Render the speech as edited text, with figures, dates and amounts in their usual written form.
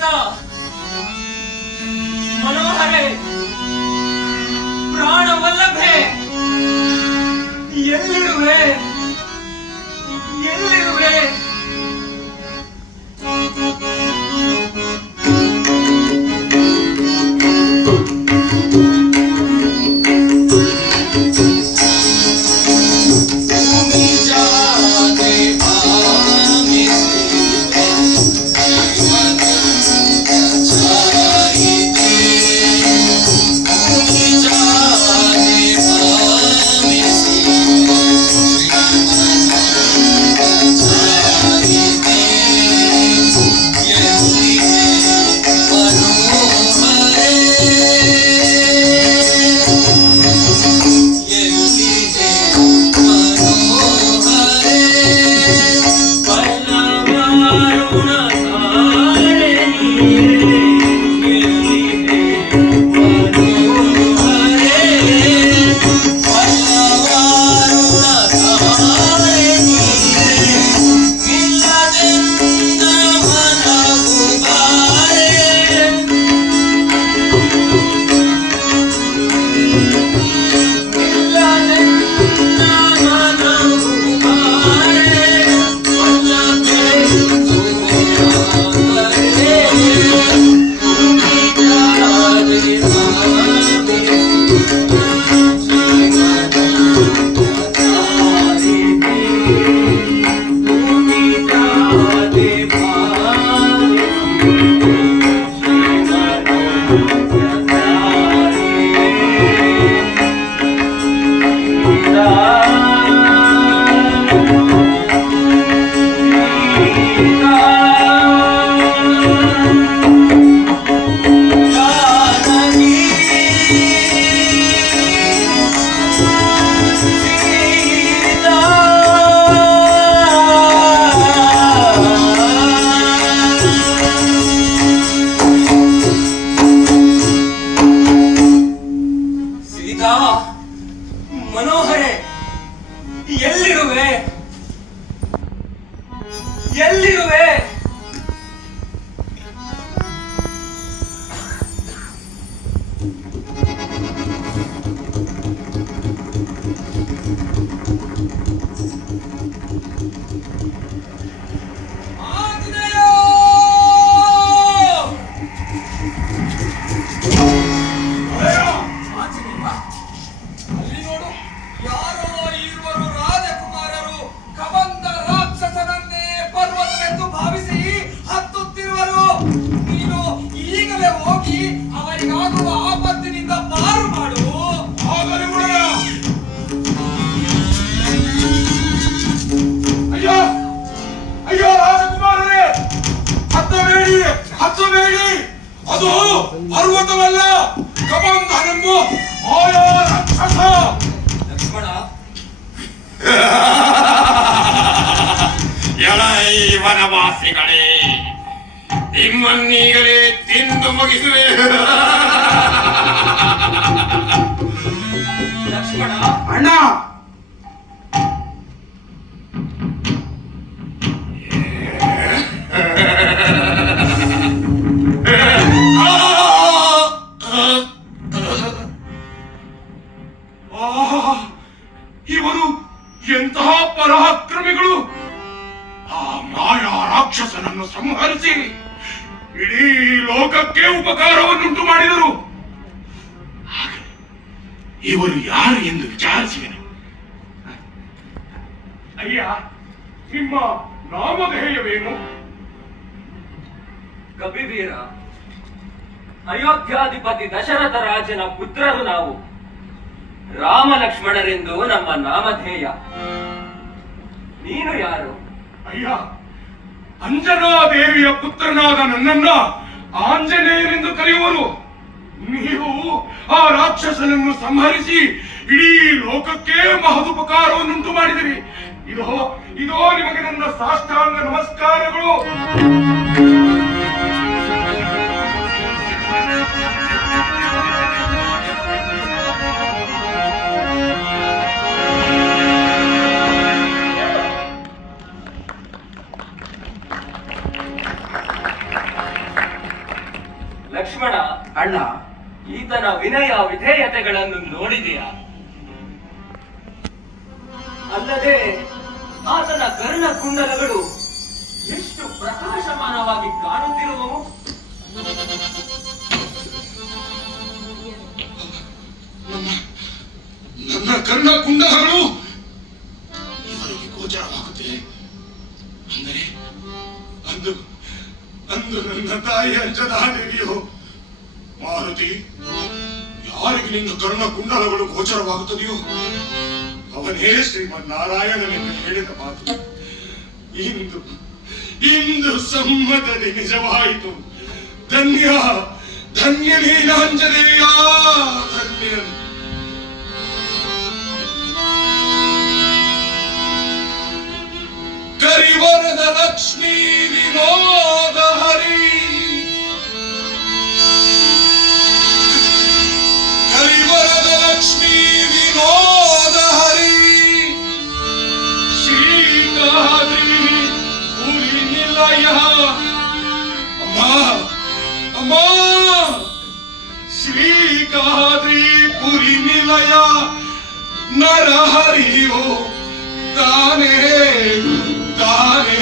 ಸೀತಾ, ಮನೋಹರೆ, ಪ್ರಾಣವಲ್ಲಭೆ, ಎಲ್ಲಿರುವೆ ಎಲ್ಲಿರುವೆ? ಮನೋಹರೆ, ಎಲ್ಲಿರುವೆ ಎಲ್ಲಿರುವೆ? ಅದು ಪರ್ವತವಲ್ಲ, ಕಬಂಧನೆಂಬ ಮಾಯಾ ರಾಕ್ಷಸ. ಲಕ್ಷ್ಮಣ, ಎಳೈ ವನವಾಸಿಗಳೇ, ನಿಮ್ಮನ್ನೀಗಲೇ ತಿಂದು ಮುಗಿಸುವೆ. ಲಕ್ಷ್ಮಣ ಅಣ್ಣ, ಇವರು ಎಂತಹ ಪರಾಕ್ರಮಿಗಳು! ಆ ಮಾಯಾ ರಾಕ್ಷಸನನ್ನು ಸಂಹರಿಸಿ ಇಡೀ ಲೋಕಕ್ಕೆ ಉಪಕಾರವನ್ನುಂಟು ಮಾಡಿದರು. ಇವರು ಯಾರು ಎಂದು ವಿಚಾರಿಸಿದನು. ಅಯ್ಯ, ನಿಮ್ಮ ನಾಮಧೇಯವೇನು? ಕಪಿವೀರ, ಅಯೋಧ್ಯಾಧಿಪತಿ ದಶರಥ ರಾಜನ ಪುತ್ರರು ನಾವು. ರಾಮ ಲಕ್ಷ್ಮಣರೆಂದು ನಮ್ಮ ನಾಮಧೇಯ. ನೀನು ಯಾರು? ಅಯ್ಯ, ಅಂಜನಾ ದೇವಿಯ ಪುತ್ರನಾದ ನನ್ನನ್ನ ಆಂಜನೇಯನೆಂದು ಕರೆಯುವರು. ನೀವು ಆ ರಾಕ್ಷಸನನ್ನು ಸಂಹರಿಸಿ ಇಡೀ ಲೋಕಕ್ಕೆ ಮಹದುಪಕಾರವನ್ನುಂಟು ಮಾಡಿದಿರಿ. ಇದೋ ನಿಮಗೆ ನನ್ನ ಸಾಷ್ಟಾಂಗ ನಮಸ್ಕಾರಗಳು. ಲಕ್ಷ್ಮಣ, ಅಣ್ಣ, ಈತನ ವಿನಯ ವಿಧೇಯತೆಗಳನ್ನು ನೋಡಿದೆಯಾ? ಅಲ್ಲದೆ ಆತನ ಕರ್ಣ ಕುಂಡಲಗಳು ಎಷ್ಟು ಪ್ರಕಾಶಮಾನವಾಗಿ ಕಾಣುತ್ತಿರುವವು. ನನ್ನ ಕರ್ಣ ಕುಂಡಲಗಳು ಇವರಿಗೆ ಗೋಚರವಾಗುತ್ತಿದೆ. ಅಂದರೆ ಅಂದು ಅಂದು ನನ್ನ ತಾಯಿ ಅಂಜನಾದೇವಿಯು, ಮಾರುತಿ, ಯಾರಿಗೆ ನಿನ್ನ ಕರ್ಣ ಕುಂಡಲಗಳು ಗೋಚರವಾಗುತ್ತದೆಯೋ ಅವನೇ ಶ್ರೀಮನ್ನಾರಾಯಣನೆಂದು ಹೇಳಿದ ಮಾತು ಇಂದು ಸಮ್ಮತದೆ ನಿಜವಾಯಿತು. ಧನ್ಯ ಧನ್ಯ ನೀನಾಂಜನೇಯ, ಧನ್ಯ. ಕರಿವರದ ಲಕ್ಷ್ಮೀ ವಿನೋದ ಹರಿ, ಕರಿವರದ ಲಕ್ಷ್ಮೀ ವಿನೋದ ಹರಿ, ಶ್ರೀಕಾದ್ರಿ ಪುರಿ ನಿಲಯ. ಅಮ್ಮ ಅಮ್ಮ, ಶ್ರೀಕಾದ್ರಿ ಪುರಿ ನಿಲಯ ನರಹರಿಯೋ ತಾನೇ ತಾನೇ.